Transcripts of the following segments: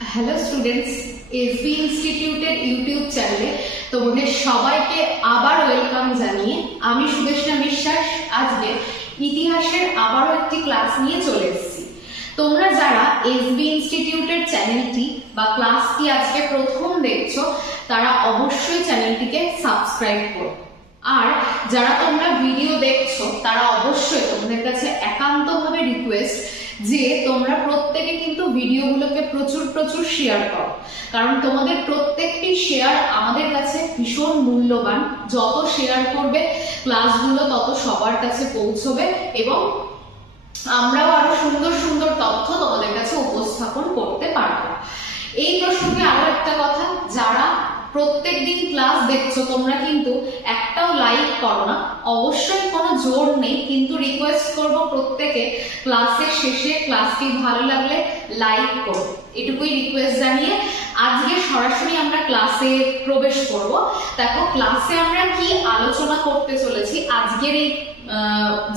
Hello students SB ইনস্টিটিউটের YouTube চ্যানেলে তোমাদের সবাইকে আবার ওয়েলকাম জানিয়ে আমি সুদেশনা বিশ্বাস, আজকে ইতিহাসের আবারও একটি ক্লাস নিয়ে চলে এসেছি। তোমরা যারা এসবি ইনস্টিটিউটের চ্যানেলটি বা ক্লাসটি আজকে প্রথম দেখছ, তারা অবশ্যই চ্যানেলটিকে সাবস্ক্রাইব করো। আর যারা তোমরা ভিডিও দেখছ, তারা অবশ্যই তোমাদের কাছে একান্তভাবে রিকোয়েস্ট যে তোমরা প্রত্যেকে কিন্তু ভিডিওগুলোকে প্রচুর প্রচুর শেয়ার করো। কারণ তোমাদের প্রত্যেকটি শেয়ার আমাদের কাছে ভীষণ মূল্যবান। যত শেয়ার করবে ক্লাসগুলো তত সবার কাছে পৌঁছবে এবং আমরাও আরও সুন্দর সুন্দর তথ্য তোমাদের কাছে উপস্থাপন করতে পারব। এই প্রসঙ্গে আরও একটা কথা, যারা প্রত্যেক দিন ক্লাস দেখছ, তোমরা কিন্তু একটাও লাইক করো না। অবশ্যই কোনো জোর নেই, কিন্তু রিকোয়েস্ট করব প্রত্যেকে ক্লাসের শেষে ক্লাসটি ভালো লাগলে লাইক করো। এটুকুই রিকোয়েস্ট জানিয়ে আজকে সরাসরি আমরা ক্লাসে প্রবেশ করব। দেখো ক্লাসে আমরা কি আলোচনা করতে চলেছি, আজকের এই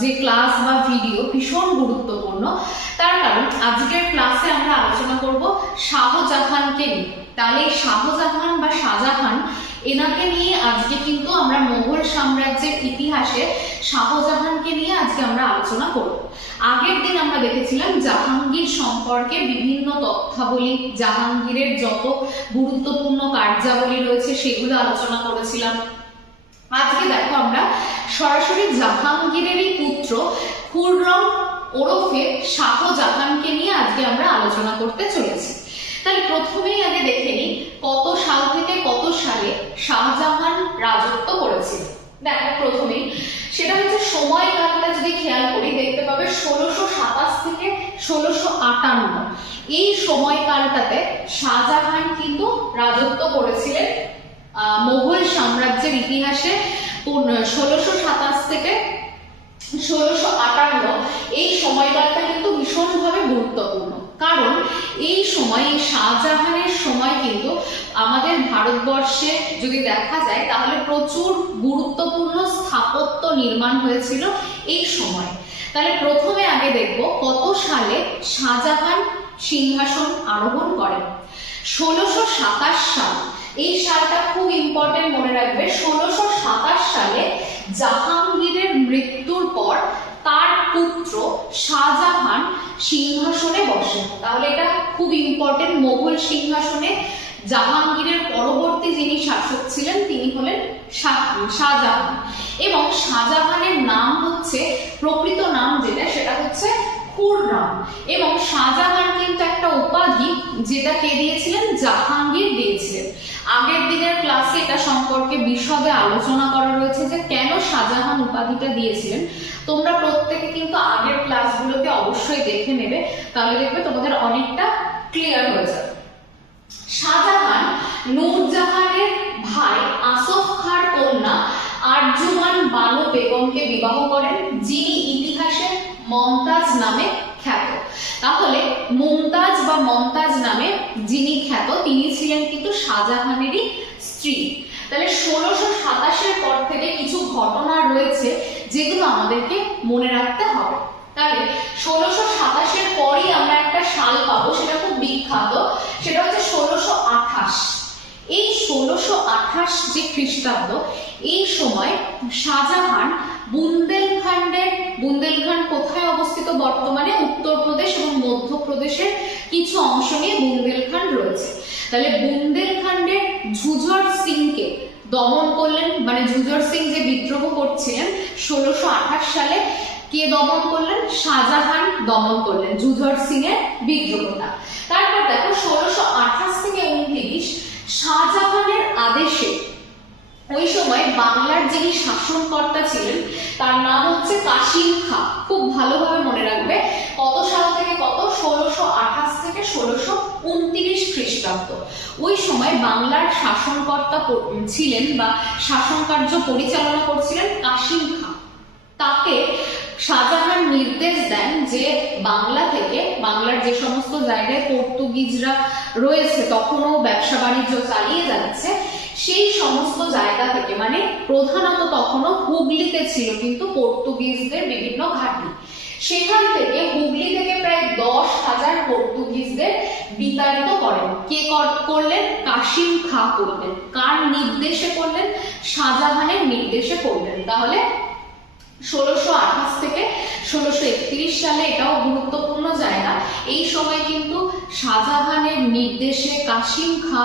যে ক্লাস বা ভিডিও ভীষণ গুরুত্বপূর্ণ। তার কারণ, আজকের ক্লাসে আমরা আলোচনা করব শাহজাহানকে নিয়ে। তাহলে শাহজাহান বা শাহজাহান, এনাকে নিয়ে আজকে কিন্তু আমরা মোগল সাম্রাজ্যের ইতিহাসে শাহজাহানকে নিয়ে আজকে আমরা আলোচনা করব। আগের দিন আমরা দেখেছিলাম জাহাঙ্গীর সম্পর্কে বিভিন্ন তথ্যাবলী, জাহাঙ্গীরের যত গুরুত্বপূর্ণ কার্যাবলী রয়েছে সেগুলো আলোচনা করেছিলাম। আজকে দেখো আমরা, সরাসরি জাহাঙ্গীরেরই পুত্র খুররম ওরফে শাহজাহানকে নিয়ে আজকে আমরা আলোচনা করতে চলেছি। তাহলে প্রথমেই আগে দেখে নিই কত সাল থেকে কত সালে শাহজাহান রাজত্ব করেছিল। দেখো, প্রথমেই সেটা হচ্ছে সময়কালটা যদি খেয়াল করি, দেখতে পাবে ষোলোশো সাতাশ থেকে ষোলোশো আটান্ন। এই সময়কালটাতে শাহজাহান কিন্তু রাজত্ব করেছিলেন মোগল সাম্রাজ্যের ইতিহাসে ষোলোশো সাতাশ থেকে ষোলোশো আটান্ন। এই সময়কালটা কিন্তু ভীষণভাবে গুরুত্বপূর্ণ। কারণ এই সময় এই শাহজাহানের সময় কিন্তু আমাদের ভারতবর্ষে যদি দেখা যায়, তাহলে প্রচুর গুরুত্বপূর্ণ স্থাপত্য নির্মাণ হয়েছিল এই সময়। তাহলে প্রথমে আগে দেখব কত সালে শাহজাহান সিংহাসন আরোহণ করেন। ষোলোশো সাতাশ সাল। এই সালটা খুব ইম্পর্টেন্ট মনে রাখবে। ষোলোশো সাতাশ সালে জাহাঙ্গীরের মৃত্যুর পর পুত্র শাহজাহান সিংহাসনে বসেন। তাহলে এটা খুব ইম্পর্টেন্ট মোগল সিংহাসনে জাহাঙ্গীরের পরবর্তী যিনি শাসক ছিলেন, তিনি হলেন শাহ- শাহজাহান। এবং শাহজাহানের নাম হচ্ছে, প্রকৃত নাম যেটা, সেটা হচ্ছে খুররাম এবং শাহজাহান কিন্তু একটা উপাধি যেটা কে দিয়েছিলেন? জাহাঙ্গীর দিয়েছিলেন। আগের দিনের ক্লাসে এটা সম্পর্কে বিশদে আলোচনা করা রয়েছে যে কেন শাহজাহান উপাধিটা দিয়েছিলেন। তোমরা প্রত্যেকে কিন্তু আগের ক্লাসগুলোকে অবশ্যই দেখে নেবে, তাহলে দেখবে তোমাদের অনেকটা ক্লিয়ার হয়ে যাবে। শাহজাহান, নূরজাহানের ভাই আসফ খাঁর কন্যা আরজুমান বানু বেগমকে বিবাহ করেন, যিনি ইতিহাসে মমতাজ নামে খ্যাত। তাহলে মুমতাজ বা মমতাজ নামে যিনি খ্যাত, তিনি ছিলেন কিন্তু শাহজাহানেরই স্ত্রী। তাহলে ষোলোশো সাতাশের পর থেকে কিছু ঘটনা রয়েছে যেগুলো আমাদেরকে মনে রাখতে হবে। তাহলে ষোলোশো সাতাশের পরই আমরা একটা সাল পাবো, সেটা খুব বিখ্যাত। সেটা হচ্ছে ষোলোশো আঠাশ। এই ষোলোশো আঠাশ যে খ্রিস্টাব্দ, এই সময় শাহজাহান বুন্দেলখণ্ডের, বুন্দেলখণ্ড কোথায় অবস্থিত বর্তমানে? উত্তরপ্রদেশ এবং মধ্যপ্রদেশের কিছু অংশ নিয়ে বুন্দেলখণ্ড রয়েছে। তাহলে বুন্দেলখণ্ডের ঝুঝর সিংকে দমন করলেন মানে জুজর সিং যে বিদ্রোহ করছিলেন, ষোলোশো আঠাশ সালে কে দমন করলেন? শাহজাহান দমন করলেন জুজর সিং এর বিদ্রোহটা। তারপর দেখো, ষোলোশো আঠাশ থেকে উনত্রিশ ওই সময় বাংলার যিনি শাসনকর্তা ছিলেন, তার নাম হচ্ছে কাশিম খা। খুব ভালোভাবে মনে রাখবে, কত সাল থেকে কত? ষোলোশো আঠাশ থেকে ষোলোশো উনত্রিশ খ্রিস্টাব্দ। ওই সময় বাংলার শাসনকর্তা ছিলেন বা শাসন কার্য পরিচালনা করছিলেন কাশিম খা। তাকে শাহজাহান নির্দেশ দেন যে বাংলা থেকে, বাংলার যে সমস্ত জায়গায় পর্তুগিজরা রয়েছে, তখনও ব্যবসা বাণিজ্য চালিয়ে যাচ্ছে সেই সমস্ত জায়গা থেকে মানে প্রধানত তখনও হুগলিতে ছিল কিন্তু পর্তুগিজদের বিভিন্ন ঘাঁটি। সেখান থেকে হুগলি থেকে প্রায় দশ হাজার পর্তুগিজদের বিতাড়িত করেন। কে করলেন? কাশিম খা করলেন। কার নির্দেশে করলেন? শাহজাহানের নির্দেশে করলেন। তাহলে ষোলোশো আঠাশ থেকে ষোলোশো একত্রিশ সালে এটাও গুরুত্বপূর্ণ জায়গা। এই সময় কিন্তু শাহজাহানের নির্দেশে কাশিম খা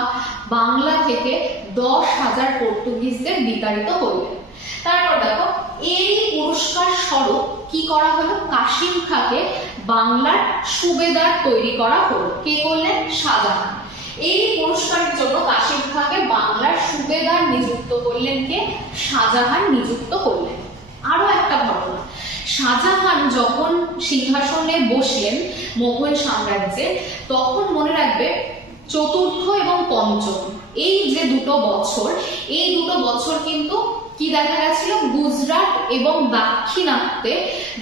বাংলা থেকে দশ হাজার পর্তুগিজদের বিতাড়িত করলেন তারপর দেখো এই পুরস্কার স্বরূপ কি করা হলো? কাশিম খাকে বাংলার সুবেদার তৈরি করা হলো। কে করলেন? শাহজাহান। এই পুরস্কারের জন্য কাশিম খাকে বাংলার সুবেদার নিযুক্ত করলেন কে? শাহজাহান নিযুক্ত করলেন। আরও একটা ঘটনা। শাহজাহান যখন সিংহাসনে বসলেন মোগল সাম্রাজ্যে, তখন মনে রাখবে চতুর্থ এবং পঞ্চম। এই যে দুটো বছর, এই দুটো বছর কিন্তু কি দেখা গেছিল? গুজরাট এবং দাক্ষিণাত্যে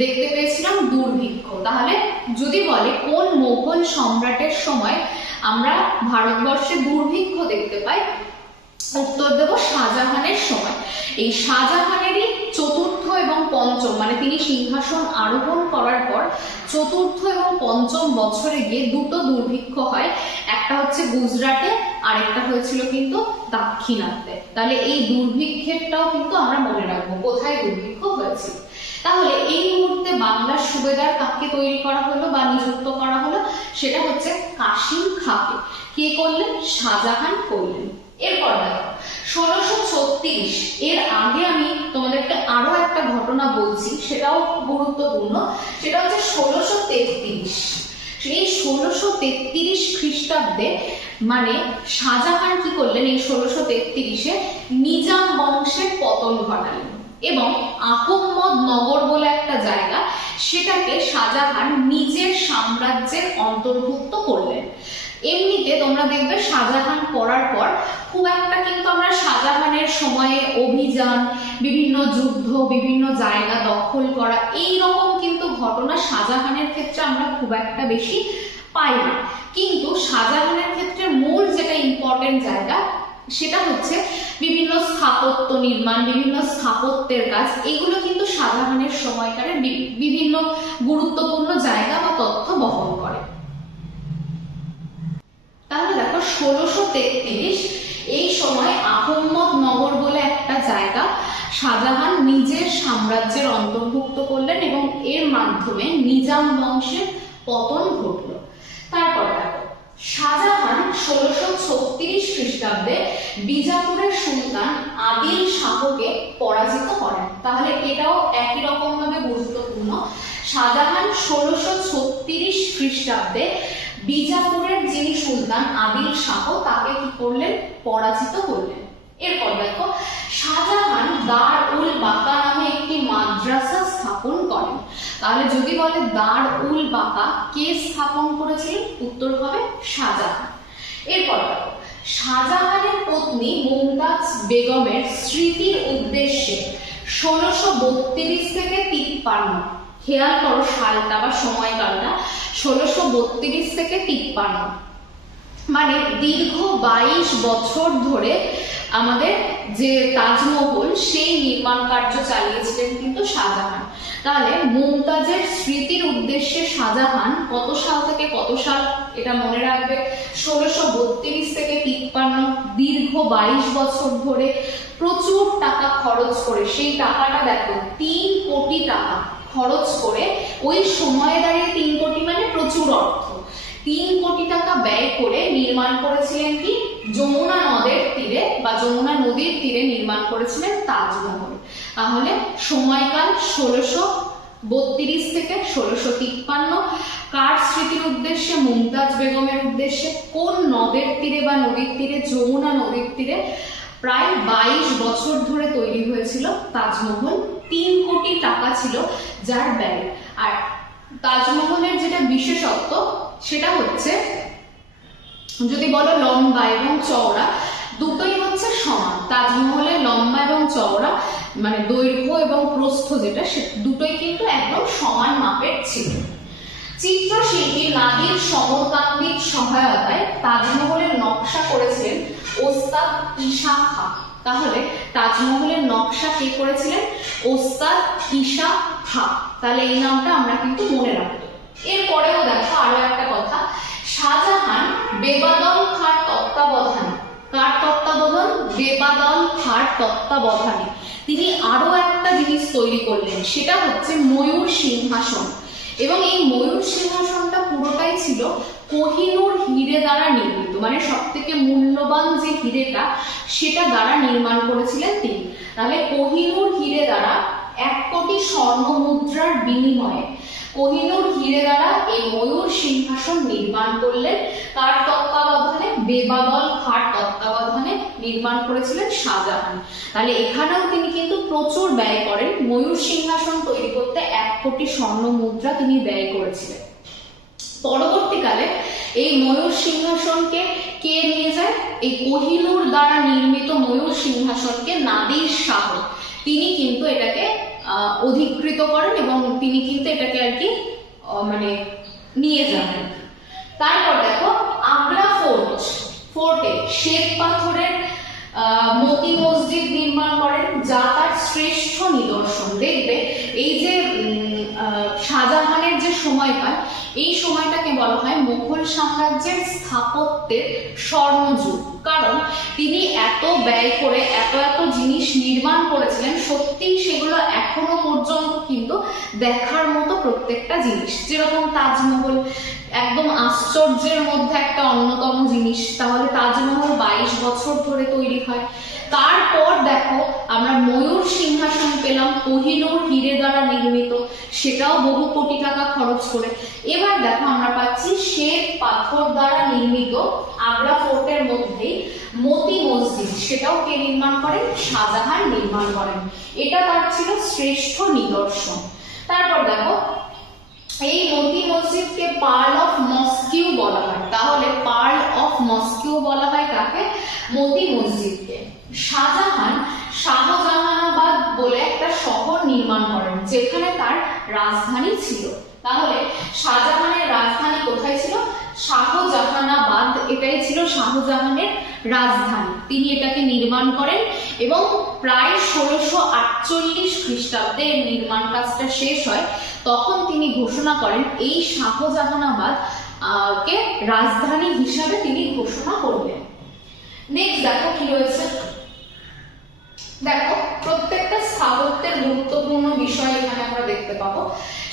দেখতে পেয়েছিলাম দুর্ভিক্ষ। তাহলে যদি বলে কোন মোগল সম্রাটের সময় আমরা ভারতবর্ষে দুর্ভিক্ষ দেখতে পাই, উত্তর দেব শাহজাহানের সময়। এই শাহজাহানেরই চতুর্থ পঞ্চম মানে তিনি সিংহাসন আরোহণ করার পর চতুর্থ এবং পঞ্চম বছরে গিয়ে দুটো দুর্ভিক্ষ হয়। একটা হচ্ছে গুজরাটে আর একটা হয়েছিল কিন্তু দাক্ষিণাত্যে। তাহলে এই দুর্ভিক্ষেরটাও কিন্তু আমরা মনে রাখব, কোথায় দুর্ভিক্ষ হয়েছিল? তাহলে এই মুহূর্তে বাংলার সুবেদার কাকে তৈরি করা হলো বা নিযুক্ত করা হলো, সেটা হচ্ছে কাশিম খাকে। কে করলেন? শাহজাহান করলেন। এরপর দেখো, ষোলোশো ছত্রিশ, এর আগে আমি তোমাদেরকে আরও একটা ঘটনা বলছি, সেটাও গুরুত্বপূর্ণ, সেটা হচ্ছে ষোলোশো তেত্রিশ। এই ষোলোশো তেত্রিশ খ্রিস্টাব্দে মানে শাহজাহান কি করলেন, এই ষোলোশো তেত্রিশে নিজাম বংশের পতন ঘটালেন এবং আহম্মদ নগর বলে একটা জায়গা, সেটাকে শাহজাহান নিজের সাম্রাজ্যের অন্তর্ভুক্ত করলেন। এমনিতে তোমরা দেখবে শাহজাহান করার পর খুব একটা কিন্তু আমরা শাহজাহানের সময়ে অভিযান, বিভিন্ন যুদ্ধ, বিভিন্ন জায়গা দখল করা এই রকম কিন্তু ঘটনা শাহজাহানের ক্ষেত্রে আমরা খুব একটা বেশি পাই না। কিন্তু শাহজাহানের ক্ষেত্রে মূল যেটা ইম্পর্টেন্ট জায়গা, সেটা হচ্ছে বিভিন্ন স্থাপত্য নির্মাণ, বিভিন্ন স্থাপত্যের কাজ, এগুলো কিন্তু শাহজাহানের সময়কারে বিভিন্ন গুরুত্বপূর্ণ জায়গা বা তথ্য বহন করে। তাহলে দেখো ষোলোশো তেত্রিশ, এই সময় আহম্মদ নগর বলে একটা জায়গা, শাহজাহান নিজের সাম্রাজ্যের অন্তর্ভুক্ত করলেন এবং এর মাধ্যমে নিজাম বংশের পতন ঘটল। তারপর দেখো, শাহজাহান ষোলোশো ছত্রিশ খ্রিস্টাব্দে বিজাপুরের সুলতান আদিল শাহকে পরাজিত করেন। তাহলে এটাও একই রকম ভাবে গুরুত্বপূর্ণ। শাহজাহান ষোলোশো ছত্রিশ খ্রিস্টাব্দে বিজাপুরের যিনি সুলতান আদিল শাহ, তাকে কি করলেন? পরাজিত করলেন। এরপর দেখো, শাহজাহান দার উল বাকা নামে একটি মাদ্রাসা স্থাপন করেন। তাহলে যদি বলে দার উল বাকা, কে স্থাপন করেছিলেন উত্তর হবে শাহজাহান। এরপর দেখো, শাহজাহানের পত্নী মুমতাজ বেগমের স্মৃতির উদ্দেশ্যে ষোলোশো বত্রিশ থেকে তিপ্পান্ন খেয়াল করো সালটা বা সময়কালটা ষোলোশো বত্রিশ থেকে তিপ্পান্ন। মানে দীর্ঘ বাইশ বছর ধরে আমাদের যে তাজমহল, সেই নির্মাণ কার্য চালিয়েছিলেন কিন্তু শাহজাহান। তাহলে মুমতাজের স্মৃতির উদ্দেশ্যে শাহজাহান কত সাল থেকে কত সাল, এটা মনে রাখবে, ষোলোশো বত্রিশ থেকে তিপ্পান্ন, দীর্ঘ বাইশ বছর ধরে প্রচুর টাকা খরচ করে, সেই টাকাটা দেখো, তিন কোটি টাকা। খরচ করে ওই সময়ে দাঁড়িয়ে তিন কোটি মানে প্রচুর অর্থ। তিন কোটি টাকা ব্যয় করে নির্মাণ করেছিলেন কি? যমুনা নদের তীরে বা যমুনা নদীর তীরে নির্মাণ করেছিলেন তাজমহল। তাহলে সময়কাল ষোলোশো বত্রিশ থেকে ষোলোশো তিপ্পান্ন। কার স্মৃতির উদ্দেশ্যে? মুমতাজ বেগমের উদ্দেশ্যে। কোন নদের তীরে বা নদীর তীরে, যমুনা নদীর তীরে প্রায় বাইশ বছর ধরে তৈরি হয়েছিল তাজমহল? তিন কোটি টাকা ছিল যার ব্যয় আর তাজমহলের যেটা বিশেষত্ব, সেটা হচ্ছে, যদি বলো লম্বা এবং চওড়া, দুটোই হচ্ছে সমান। তাজমহলের লম্বা এবং চওড়া মানে দৈর্ঘ্য এবং প্রস্থ যেটা, সে দুটোই কিন্তু একদম সমান মাপের ছিল। চিত্রশিল্পী নাদির সমরকান্দির সহায়তায় তাজমহলের নকশা করেছিলেন ওস্তাদ ঈশা খা। তাহলে তাজমহলের নকশা কে করেছিলেন? ওস্তাদ ঈশা হা তাহলে এই নামটা আমরা কিন্তু মনে রাখব। এরপরেও দেখো আরও একটা কথা। শাহজাহান বেবাদল খার তত্ত্বাবধানে। কার তত্ত্বাবধান? বেবাদল খার তত্ত্বাবধানে। তিনি আরও একটা জিনিস তৈরি করলেন, সেটা হচ্ছে ময়ূর সিংহাসন। এবং এই ময়ূর সিংহাসনটা পুরোটাই ছিল কোহিনুর হিরে দ্বারা নির্মিত মানে সব থেকে মূল্যবান যে হিরেটা, সেটা দ্বারা নির্মাণ করেছিলেন তিনি। তাহলে কোহিনুর হিরে দ্বারা এক কোটি স্বর্ণ মুদ্রার বিনিময়ে কোহিনুর হিরে দ্বারা এই ময়ূর সিংহাসন নির্মাণ করলেন। কার তত্ত্বাবধানে বেবাদল খাট তত্ত্বাবধানে নির্মাণ করেছিলেন শাহজাহান। তাহলে এখানেও তিনি কিন্তু প্রচুর ব্যয় করেন। ময়ূর সিংহাসন তৈরি করতে এক কোটি স্বর্ণ মুদ্রা তিনি ব্যয় করেছিলেন। পরবর্তীকালে এই ময়ূর সিংহাসনকে কে নিয়ে যায়? এই কোহিনুর দ্বারা নির্মিত ময়ূর সিংহাসনকে নাদির শাহ। তিনি কিন্তু এটাকে অধিকৃত করেন এবং তিনি কিন্তু এটাকে আর কি মানে নিয়ে যান। তারপর দেখো, আগ্রা ফোর্ট, ফোর্টে শ্বেত পাথরের মতি মসজিদ নির্মাণ করেন, যা তার শ্রেষ্ঠ নিদর্শন। দেখবে, এই যে শাহজাহানের যে সময়কাল, এই সময়টাকে বলা হয় মুঘল সাম্রাজ্যের স্থাপত্যের স্বর্ণযুগ। কারণ, তিনি এত ব্যয় করে, এত এত জিনিস নির্মাণ করেছিলেন, সত্যিই সেগুলো এখনও পর্যন্ত কিন্তু দেখার মতো প্রত্যেকটা জিনিস। যেরকম তাজমহল একদম আশ্চর্যের মধ্যে একটা অন্যতম জিনিস। তাহলে তাজমহল বাইশ বছর ধরে তৈরি হয়। তারপর দেখো, আমরা ময়ূর সিংহাসন পেলাম, কোহিনুর হিরে দ্বারা নির্মিত। সেটাও বহু কোটি টাকা খরচ করে। এবার দেখো, আমরা পাচ্ছি শ্বেত পাথর দ্বারা নির্মিত আগ্রা ফোর্টের মধ্যেই মতি মসজিদ। সেটাও কে নির্মাণ করেন? শাহজাহান নির্মাণ করেন। এটা তার ছিল শ্রেষ্ঠ নিদর্শন। তারপর দেখো এই মতি মসজিদকে পার্ল অফ মস্কিউ বলা হয়। তাহলে পার্ল অফ মস্কিউ বলা হয় কাকে? মতি মসজিদকে শাহজাহান শাহজাহানাবাদ বলে একটা শহর নির্মাণ করেন, যেখানে তার রাজধানী ছিল। তাহলে শাহজাহানের রাজধানী কোথায় ছিল? শাহজাহানাবাদ, এটাই ছিল শাহজাহানের রাজধানী। তিনি এটাকে নির্মাণ করেন এবং প্রায় ষোলোশো আটচল্লিশ খ্রিস্টাব্দে নির্মাণ কাজটা শেষ হয়। তখন তিনি ঘোষণা করেন, এই শাহজাহানাবাদ কে রাজধানী হিসাবে তিনি ঘোষণা করলেন নেক্সট দেখো কি রয়েছে দেখো, প্রত্যেকটা স্থাপত্যের গুরুত্বপূর্ণ বিষয় এখানে আমরা দেখতে পাবো।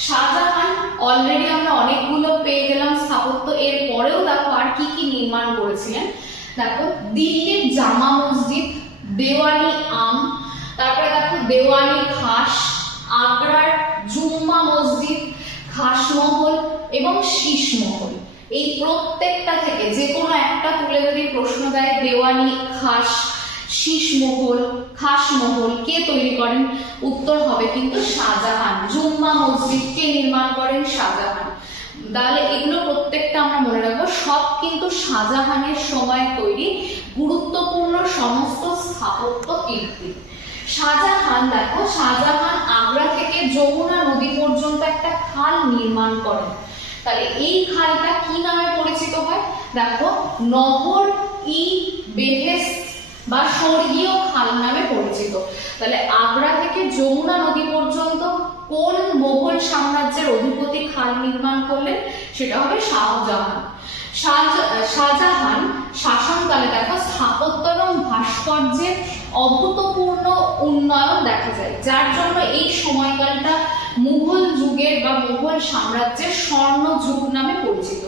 শাহজাহান অলরেডি আমরা অনেকগুলো পেয়ে গেলাম স্থাপত্য এর পরেও দেখো আর কি কি নির্মাণ করেছিলেন। দেখো, দিল্লির জামা মসজিদ, দেওয়ানি আম, তারপরে দেখো দেওয়ানি খাস, আগ্রার জুম্মা মসজিদ, খাসমহল এবং শীষমহল এই প্রত্যেকটা থেকে যে কোনো একটা তুলে যদি প্রশ্ন দেয়, দেওয়ানি, খাস শীষমহল, খাসমহল, কে তৈরি করেন? উত্তর হবে কিন্তু শাহজাহান। জুম্মা মসজিদ কে নির্মাণ করেন? শাহজাহান। তাহলে এগুলো প্রত্যেকটা আমরা মনে রাখব, সব কিন্তু শাহজাহানের সময় তৈরি গুরুত্বপূর্ণ সমস্ত স্থাপত্য কীর্তি। শাহজাহান, দেখো, শাহজাহান আগ্রা থেকে যমুনা নদী পর্যন্ত একটা খাল নির্মাণ করেন। তাহলে এই খালটা কি নামে পরিচিত হয়? দেখো নহর ই বেহেস্ত বা স্বর্গীয় খাল নামে পরিচিত। তাহলে আগ্রা থেকে যমুনা নদী পর্যন্ত কোন মোগল সাম্রাজ্যের অধিপতি খাল নির্মাণ করলেন? সেটা হবে শাহজাহান। শাহজাহান শাসনকালে দেখো স্থাপত্য এবং ভাস্কর্যের অভূতপূর্ণ উন্নয়ন দেখা যায়। যার জন্য এই সময়কালটা মুঘল যুগের বা মুঘল সাম্রাজ্যের স্বর্ণ যুগ নামে পরিচিত।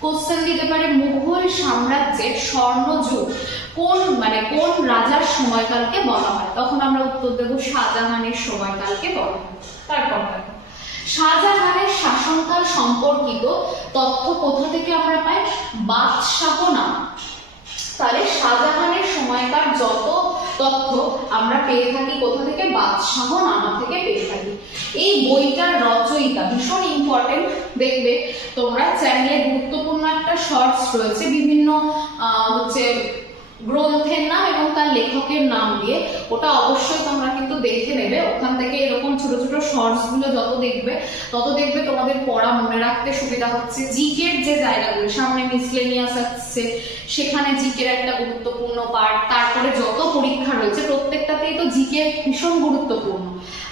কোশ্চেন দিতে পারে মুঘল সাম্রাজ্যের স্বর্ণযুগ। কোন মানে কোন রাজার সময়কালকে বলা হয়? তখন আমরা উত্তর দেব শাহজাহানের সময়কালকে বলা হয়। তারপর শাহজাহানের শাসনকাল সম্পর্কিত তথ্য কোথা থেকে আমরা পাই? বাদশাহ নাম। তাহলে শাহজাহানের সময়কার যত তথ্য আমরা পেয়ে থাকি কোথা থেকে? বাদশাহ নামা থেকে পেয়ে থাকি। এই বইটার রচয়িতা ভীষণ ইম্পর্টেন্ট দেখবে তোমরা চ্যানেলে গুরুত্বপূর্ণ একটা শর্টস রয়েছে। বিভিন্ন হচ্ছে গ্রন্থের নাম এবং তার লেখকের নাম দিয়ে ওটা অবশ্যই তোমরা কিন্তু দেখে নেবে। ওখান থেকে এরকম ছোট ছোট শর্টসগুলো যত দেখবে, তত দেখবে তোমাদের পড়া মনে রাখতে সুবিধা হচ্ছে। জিকের যে জায়গাগুলো, সামনে মিসলেনিয়াস আসছে সেখানে জিকের একটা গুরুত্বপূর্ণ পার্ট তারপরে যত পরীক্ষা রয়েছে, প্রত্যেকটাতেই তো জিকে ভীষণ গুরুত্বপূর্ণ।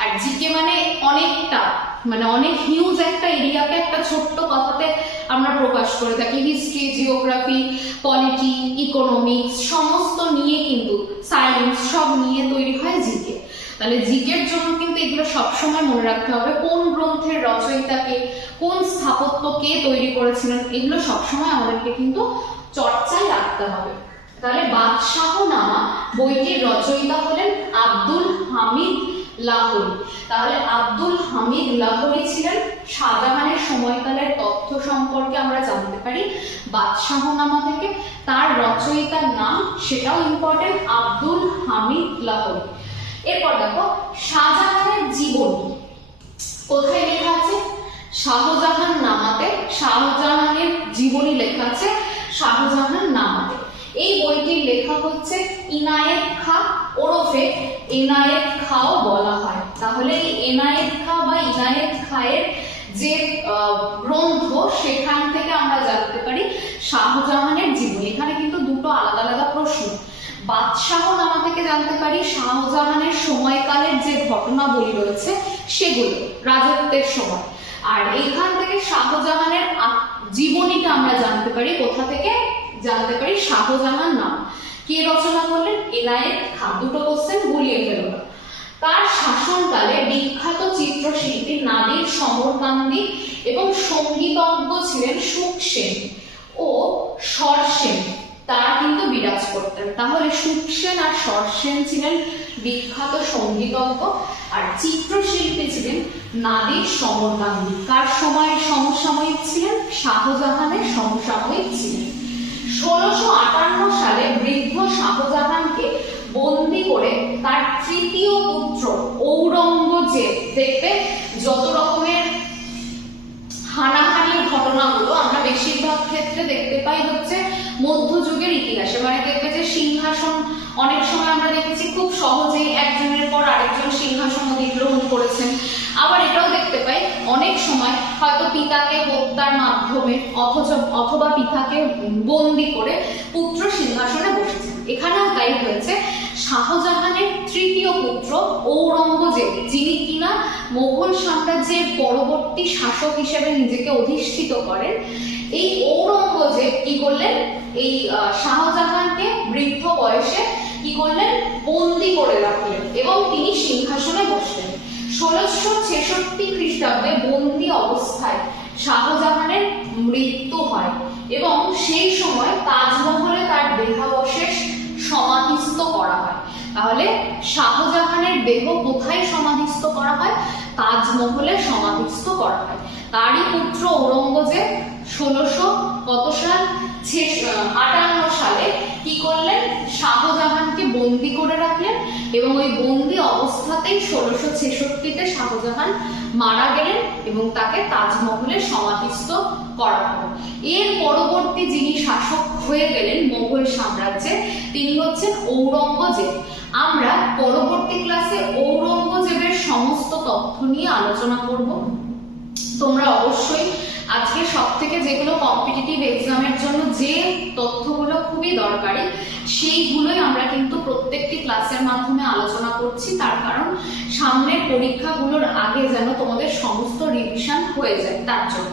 আর জিকে মানে অনেকটা। মানে অনেক হিউজ একটা এরিয়াকে একটা ছোট্ট কথাতে আমরা প্রকাশ করে থাকি। হিস্ট্রি জিওগ্রাফি পলিটি ইকোনমিক্স সমস্ত নিয়ে কিন্তু সায়েন্স সব নিয়ে তৈরি হয় জিকে তাহলে জিকের জন্য কিন্তু এগুলো সবসময় মনে রাখতে হবে, কোন গ্রন্থের রচয়িতাকে, কোন স্থাপত্য কে তৈরি করেছিলেন, এগুলো সবসময় আমাদেরকে কিন্তু চর্চায় রাখতে হবে। তাহলে বাদশাহ নামা বইটির রচয়িতা হলেন আব্দুল লাহোরি। তাহলে আব্দুল হামিদ লাহোরি ছিলেন শাহজাহানের সময়কালের তথ্য সম্পর্কে আমরা জানতে পারি। বাদশাহনামা থেকে তার রচয়িতার নাম সেটাও ইম্পর্টেন্ট আব্দুল হামিদ লাহোরি। এরপর দেখো, শাহজাহানের জীবনী। কোথায় লেখা আছে? শাহজাহান নামাতে, শাহজাহানের জীবনী লেখা আছে, শাহজাহান নামাতে। এই বইটির লেখা হচ্ছে ইনায়েত খা ওরফে এনায়েত খাও বলা হয়। তাহলে এই এনায়েত খা বা ইনায়েত খায়ের যে গ্রন্থ, সেখান থেকে আমরা জানতে পারি শাহজাহানের জীবনী। এখানে কিন্তু দুটো আলাদা আলাদা প্রশ্ন। বাদশাহ নামা থেকে জানতে পারি শাহজাহানের সময়কালের যে ঘটনাবলী রয়েছে, সেগুলো, রাজত্বের সময়। আর এখান থেকে শাহজাহানের জীবনীটা আমরা জানতে পারি কোথা থেকে? জানতে পারি, শাহজাহান নাম। কে রচনা করলেন? এনায়েত খান। দুটো কোশ্চেন গুলিয়ে ফেলো তার শাসনকালে বিখ্যাত চিত্রশিল্পী নাদির সমরকান্দি এবং সঙ্গীতজ্ঞ ছিলেন সুখ সেন ও সরসেন তারা কিন্তু বিরাজ করতেন। তাহলে সুখ সেন আর সরসেন ছিলেন বিখ্যাত সঙ্গীতজ্ঞ আর চিত্রশিল্পী ছিলেন নাদির সমরকান্দি কার সময় সমসাময়িক ছিলেন? শাহজাহানের সমসাময়িক ছিলেন। ষোলোশো আটান্ন সালে বৃদ্ধ শাহজাহানকে বন্দি করে তার তৃতীয় পুত্র ঔরঙ্গজেব। দেখবে, যত রকমের হানাহানির ঘটনাগুলো আমরা বেশিরভাগ ক্ষেত্রে দেখতে পাই হচ্ছে মধ্যযুগের ইতিহাসে। মানে দেখবে যে সিংহাসন, অনেক সময় আমরা দেখেছি খুব সহজেই একজনের পর আরেকজন সিংহাসন অধিগ্রহণ করেছেন। আবার এটাও দেখতে পাই, অনেক সময় হয়তো পিতাকে হত্যার মাধ্যমে অথচ, অথবা পিতাকে বন্দি করে পুত্র সিংহাসনে বসেছেন। এখানেও তাই হয়েছে। শাহজাহানের তৃতীয় পুত্র ঔরঙ্গজেব, যিনি কিনা মোগল সাম্রাজ্যের পরবর্তী শাসক হিসেবে নিজেকে অধিষ্ঠিত করেন, এই ঔরঙ্গজেব কি করলেন? এই শাহজাহানকে বৃদ্ধ বয়সে কি করলেন? বন্দি করে রাখলেন এবং তিনি সিংহাসনে বসলেন। ষোলোশো ছেষট্টি খ্রিস্টাব্দে বন্দি অবস্থায় শাহজাহানের মৃত্যু হয় এবং সেই সময় তাজমহলে তার দেহাবশেষ সমাধিস্থ করা হয়। তাহলে শাহজাহানের দেহ কোথায় সমাধিস্থ করা হয়? তাজমহলে সমাধিস্থ করা হয়। তারই পুত্র ঔরঙ্গজেব ষোলোশো কত সাল? আটান্ন সালে কি করলেন? শাহজাহানকে বন্দি করে রাখলেন এবং ওই বন্দি অবস্থাতেই ষোলোশো ছেষট্টিতে শাহজাহান মারা গেলেন এবং তাকে তাজমহলে সমাধিস্থ করা হলো। এর পরবর্তী যিনি শাসক হয়ে গেলেন মোগল সাম্রাজ্যে, তিনি হচ্ছেন ঔরঙ্গজেব। আমরা পরবর্তী ক্লাসে ঔরঙ্গজেবের সমস্ত তথ্য নিয়ে আলোচনা করব। তোমরা অবশ্যই আজকে সব থেকে যেগুলো কম্পিটিটিভ এক্সামের জন্য যে তথ্যগুলো খুবই দরকারি, সেইগুলোই আমরা কিন্তু প্রত্যেকটি ক্লাসের মাধ্যমে আলোচনা করছি। তার কারণ সামনের পরীক্ষাগুলোর আগে যেন তোমাদের সমস্ত রিভিশন হয়ে যায়, তার জন্য।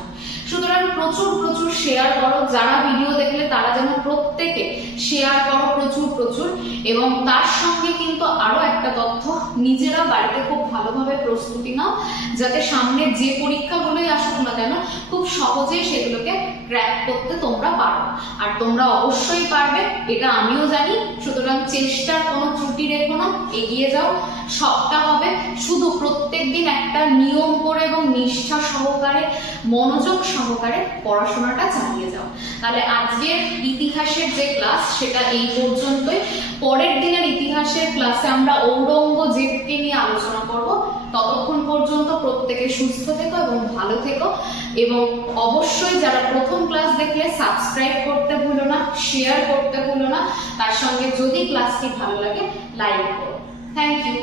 সুতরাং প্রচুর প্রচুর শেয়ার করো। যারা ভিডিও দেখলে তারা যেন প্রত্যেকে শেয়ার করো প্রচুর প্রচুর। এবং তার সঙ্গে কিন্তু আরও একটা তথ্য নিজেরা বাড়িতে খুব ভালোভাবে প্রস্তুতি নাও, যাতে সামনে যে পরীক্ষাগুলোই আসুক না কেন, খুব সহজেই সেগুলোকে ক্র্যাক করতে তোমরা পারো। আর তোমরা অবশ্যই পারবে, এটা আমিও জানি, সুতরাং চেষ্টার কোনো ত্রুটি রেখো না, এগিয়ে যাও, সবটা হবে। শুধু প্রত্যেকদিন একটা নিয়ম করে এবং নিষ্ঠা সহকারে, মনোযোগ সহকারে পড়াশোনাটা চালিয়ে যাও। তাহলে আজকের ইতিহাসের যে ক্লাস, সেটা এই পর্যন্তই। পরের দিনের ইতিহাসের ক্লাসে আমরা ঔরঙ্গজেবকে নিয়ে আলোচনা করব। ততক্ষণ পর্যন্ত প্রত্যেকে সুস্থ থেকো এবং ভালো থেকো। এবং অবশ্যই যারা প্রথম ক্লাস দেখলে সাবস্ক্রাইব করতে ভুলো না শেয়ার করতে ভুলো না, তার সঙ্গে যদি ক্লাসটি ভালো লাগে লাইক করো। Thank you